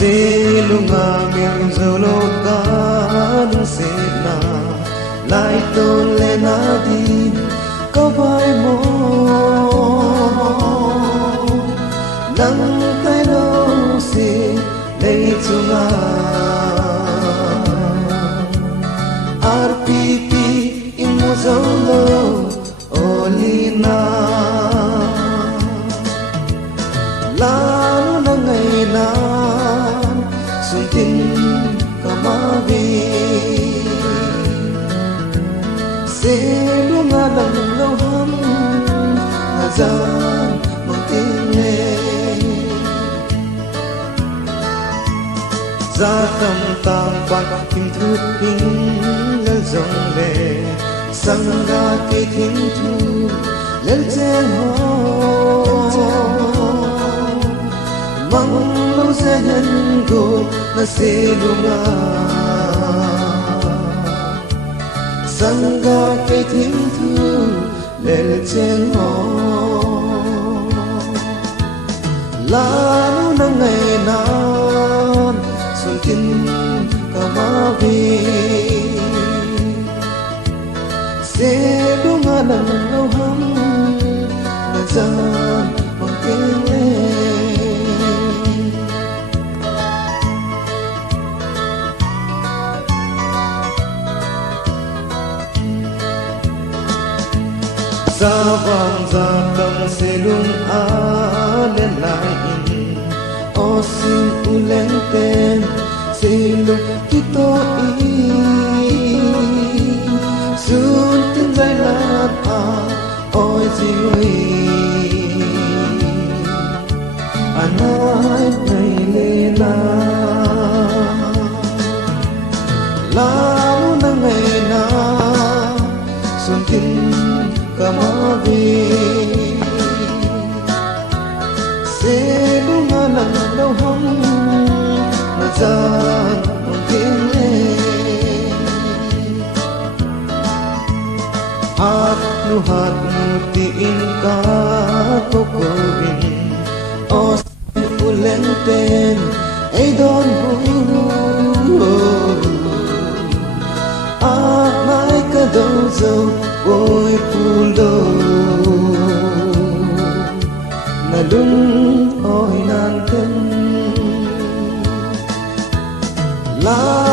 Silunga min zuluka nung sila Lai tole na din kaway mo Nang tayo si Leitunga RPP imo zolo olina Lalo na ngayon suntin kamawi Selo nga lang lawham Nazan magtine Zatam tampak timtuping lalzong le Sangga kitintu lalzen ho Mang lâu zahen go na selo nga Sangga kay timtu lel chen ho Lalo na ngayon suntin kamawi Selo nga lang lawham na dyan magtingin Sabang zatang selung alelain Osin ulenten selung kito Suntin zailat oi jiwi Anay nay lela Lalo na ngayon na suntin kamawi Selo nga lang lawham na dyan magtingin At luhat mutiin ka tukuin O ulenten ay doon At may kadawsaw Boy pulo Nalung oy nanten La